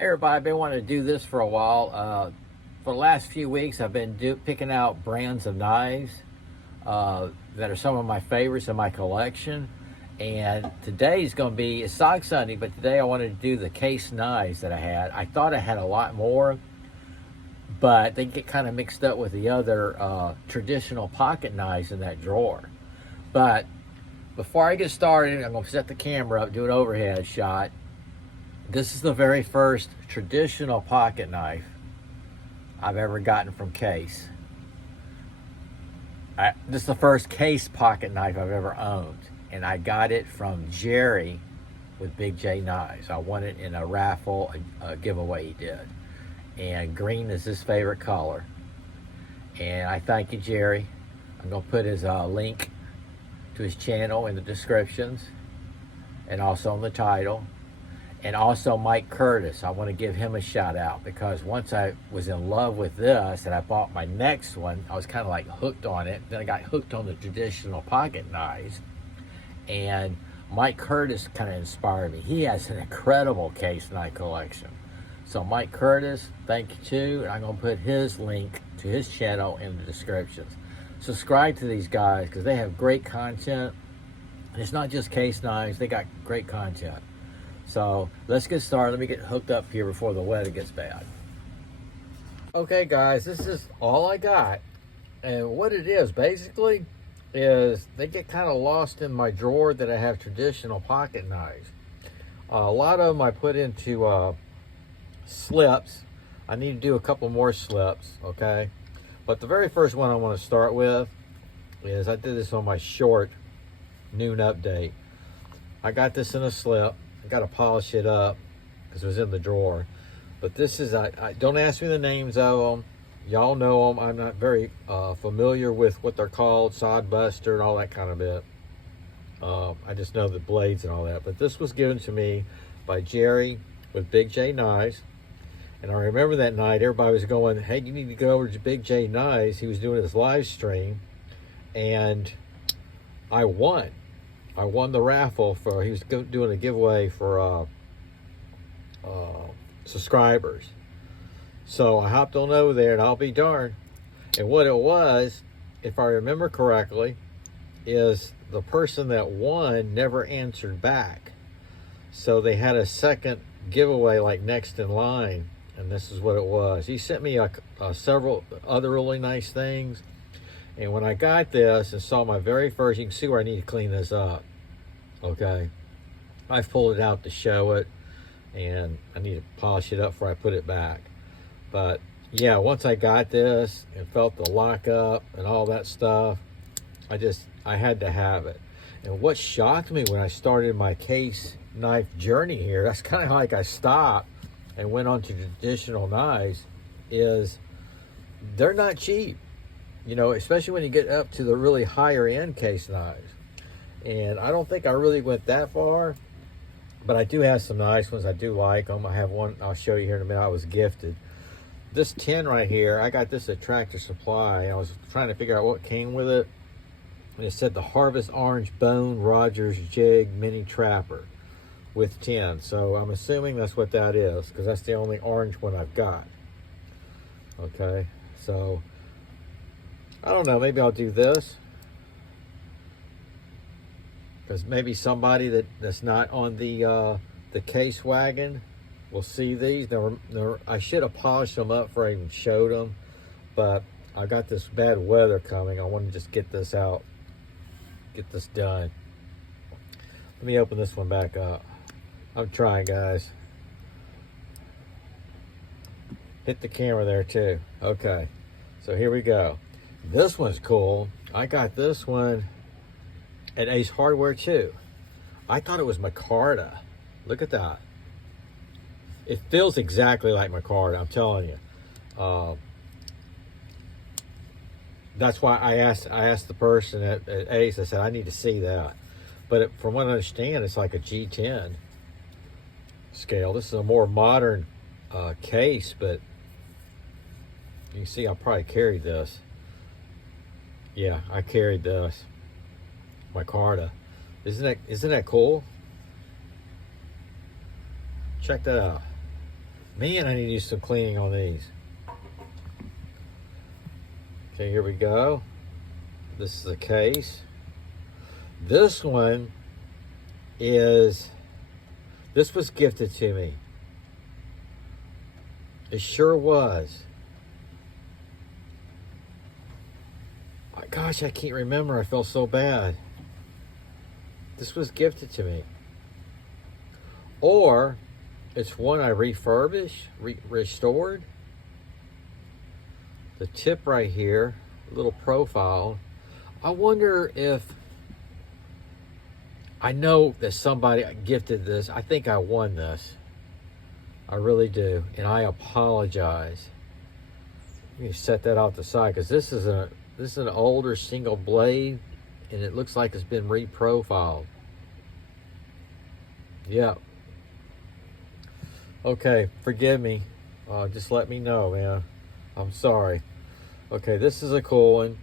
Everybody, I've been wanting to do this for a while. For the last few weeks, I've been picking out brands of knives that are some of my favorites in my collection. And today's going to be, it's Sog Sunday, but today I wanted to do the case knives that I had. I thought I had a lot more, but they get kind of mixed up with the other traditional pocket knives in that drawer. But before I get started, I'm going to set the camera up, do an overhead shot. This is the very first traditional pocket knife I've ever gotten from Case. This is the first Case pocket knife I've ever owned, and I got it from Jerry with Big J Knives. I won it in a raffle, a giveaway he did, and green is his favorite color. And I thank you, Jerry. I'm going to put his link to his channel in the descriptions and also in the title. And also Mike Curtis, I want to give him a shout out, because once I was in love with this and I bought my next one, I was kind of like hooked on it. Then I got hooked on the traditional pocket knives, and Mike Curtis kind of inspired me. He has an incredible case knife collection. So Mike Curtis, thank you too. And I'm going to put his link to his channel in the descriptions. Subscribe to these guys because they have great content. And it's not just case knives, they got great content. So let's get started. Let me get hooked up here before the weather gets bad. Okay guys, this is all I got. And what it is basically is they get kind of lost in my drawer that I have traditional pocket knives. A lot of them I put into slips. I need to do a couple more slips, okay? But the very first one I want to start with is, I did this on my short noon update. I got this in a slip. I got to polish it up because it was in the drawer. But this is, I don't ask me the names of them. Y'all know them. I'm not very familiar with what they're called, sod buster and all that kind of bit. I just know the blades and all that. But this was given to me by Jerry with Big J Knives. And I remember that night, everybody was going, hey, you need to go over to Big J Knives. He was doing his live stream. And I won. I won the raffle for, he was doing a giveaway for subscribers. So I hopped on over there, and I'll be darned. And what it was, if I remember correctly, is the person that won never answered back. So they had a second giveaway like next in line, and this is what it was. He sent me several other really nice things. And when I got this and saw my very first, you can see where I need to clean this up. Okay, I've pulled it out to show it, and I need to polish it up before I put it back. But yeah, once I got this and felt the lock up and all that stuff, I had to have it. And what shocked me when I started my case knife journey here, that's kind of like I stopped and went on to traditional knives, is they're not cheap. You know, especially when you get up to the really higher end case knives. And I don't think I really went that far, but I do have some nice ones. I do like them. I have one I'll show you here in a minute. I was gifted this tin right here. I got this at Tractor Supply. I was trying to figure out what came with it, and it said the Harvest Orange Bone Rogers Jig Mini Trapper with tin. So I'm assuming that's what that is, because that's the only orange one I've got. Okay, so I don't know, maybe I'll do this, because maybe somebody that's not on the case wagon will see these. I should have polished them up before I even showed them, but I got this bad weather coming. I want to just get this out, get this done. Let me open this one back up. I'm trying, guys. Hit the camera there too. Okay, so here we go. This one's cool. I got this one at Ace Hardware too. I thought it was Micarta. Look at that. It feels exactly like Micarta, I'm telling you. That's why I asked the person at Ace, I said, I need to see that. But from what I understand, it's like a G10 scale. This is a more modern case, but you can see I probably carried this. Yeah, I carried this. Micarta. Isn't that cool? Check that out. Man, I need to do some cleaning on these. Okay, here we go. This is a case. This one this was gifted to me. It sure was. Gosh, I can't remember. I felt so bad. This was gifted to me. Or it's one I refurbished, restored. The tip right here, little profile. I wonder if, I know that somebody gifted this. I think I won this. I really do. And I apologize. Let me set that off the side, because this is an older single blade, and it looks like it's been reprofiled. Yeah. Okay, forgive me. Just let me know, man. I'm sorry. Okay, this is a cool one.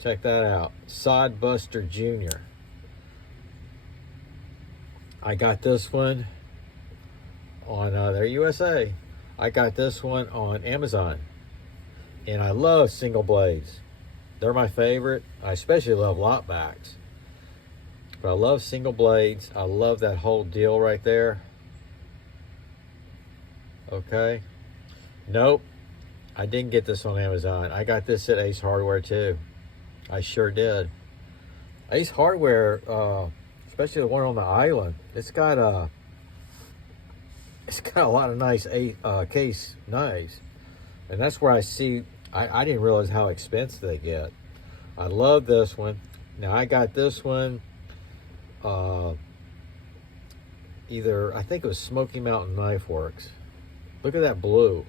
Check that out. Sodbuster Jr. I got this one on their USA. I got this one on Amazon. And I love single blades. They're my favorite. I especially love lot backs. But I love single blades. I love that whole deal right there. Okay. Nope. I didn't get this on Amazon. I got this at Ace Hardware too. I sure did. Ace Hardware, especially the one on the island, it's got a lot of nice case knives. And that's where I see, I didn't realize how expensive they get. I love this one. Now I got this one, I think it was Smoky Mountain Knife Works. Look at that blue.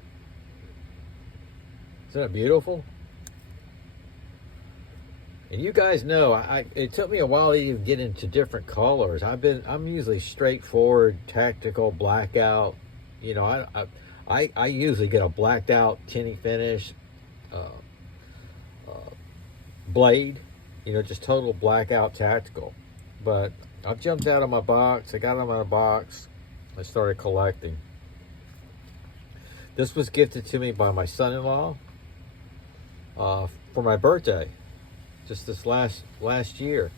Isn't that beautiful? And you guys know, it took me a while to even get into different colors. I'm usually straightforward, tactical, blackout. You know, I usually get a blacked out tinny finish blade, you know, just total blackout tactical. But I've jumped out of my box. I got them out of the box. I started collecting. This was gifted to me by my son-in-law for my birthday, just this last year.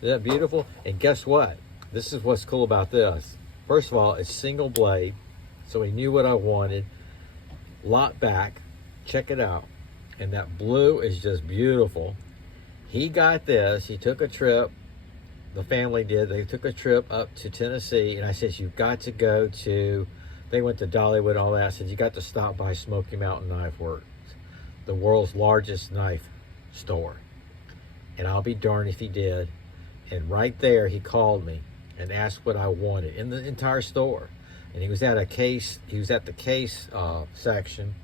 Isn't that beautiful? And guess what? This is what's cool about this. First of all, it's single blade, so he knew what I wanted. Lot back, check it out. And that blue is just beautiful. He got this, he took a trip, the family did, they took a trip up to Tennessee, and I said, you've got to go to, they went to Dollywood and all that. I said, you got to stop by Smoky Mountain Knife Works, the world's largest knife store. And I'll be darned if he did. And right there, he called me and asked what I wanted in the entire store. And he was at the case section.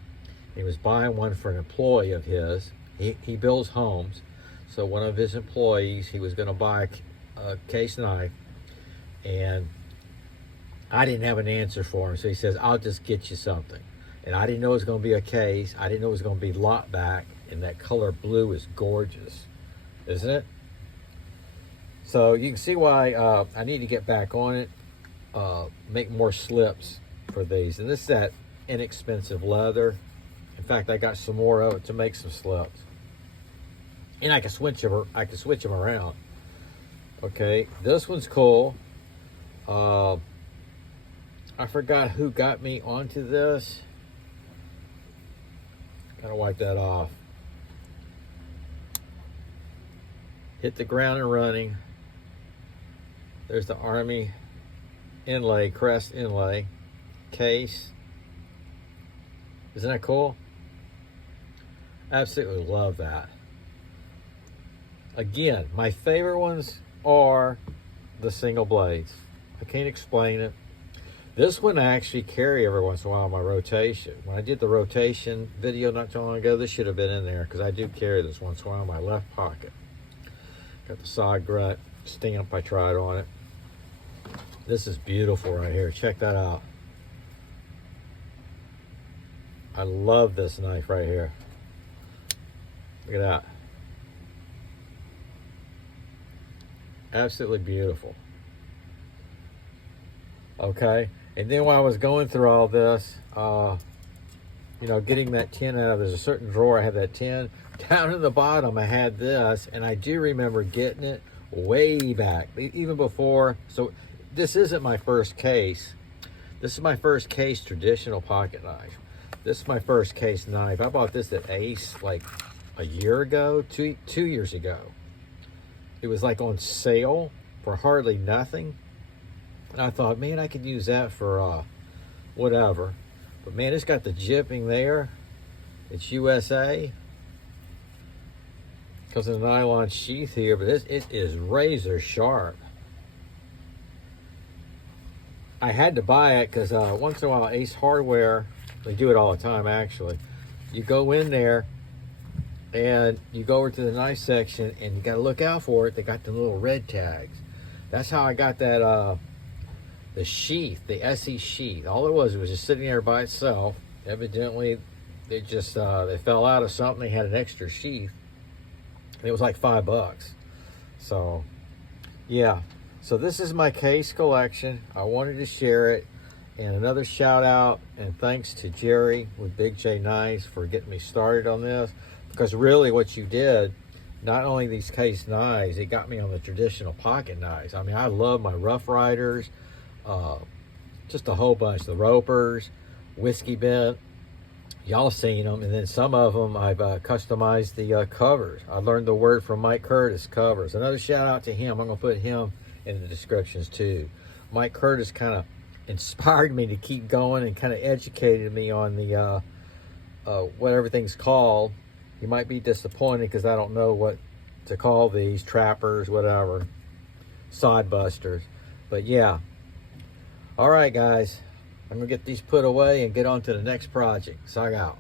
He was buying one for an employee of his. He builds homes. So one of his employees, he was going to buy a case knife. And I didn't have an answer for him. So he says, I'll just get you something. And I didn't know it was going to be a case. I didn't know it was going to be lot back. And that color blue is gorgeous, isn't it? So you can see why I need to get back on it. Make more slips for these. And this is that inexpensive leather. In fact, I got some more of it to make some slips. And I can switch them around. Okay, this one's cool. I forgot who got me onto this. Gotta wipe that off. Hit the ground and running. There's the Army inlay, crest inlay case. Isn't that cool? Absolutely love that. Again, my favorite ones are the single blades. I can't explain it. This one I actually carry every once in a while on my rotation. When I did the rotation video not too long ago, this should have been in there because I do carry this once in a while in my left pocket. Got the side grut stamp I tried on it. This is beautiful right here. Check that out. I love this knife right here. Look at that. Absolutely beautiful. Okay, And then while I was going through all this, you know, getting that tin out of, there's a certain drawer I had that tin. Down in the bottom, I had this, and I do remember getting it way back, even before. So this isn't my first case. This is my first case traditional pocket knife. This is my first case knife. I bought this at Ace like a year ago, two years ago. It was like on sale for hardly nothing. And I thought, man, I could use that for whatever. But man, it's got the jipping there. It's USA. Comes in a nylon sheath here, but it is razor sharp. I had to buy it because once in a while Ace Hardware, they do it all the time actually. You go in there and you go over to the knife section and you got to look out for it. They got the little red tags. That's how I got that the sheath, the SE sheath. All it was just sitting there by itself. Evidently, it just they fell out of something. They had an extra sheath. And it was like $5. So, yeah. So this is my case collection. I wanted to share it. And another shout out and thanks to Jerry with Big J Knives for getting me started on this. Because really what you did, not only these case knives, it got me on the traditional pocket knives. I mean, I love my Rough Riders, just a whole bunch. The Ropers, Whiskey Bent, y'all seen them. And then some of them I've customized the covers. I learned the word from Mike Curtis, covers. Another shout out to him. I'm gonna put him in the descriptions too. Mike Curtis kind of inspired me to keep going and kind of educated me on the what everything's called. You might be disappointed because I don't know what to call these, trappers, whatever, sod busters. But yeah. All right, guys. I'm going to get these put away and get on to the next project. Sog out.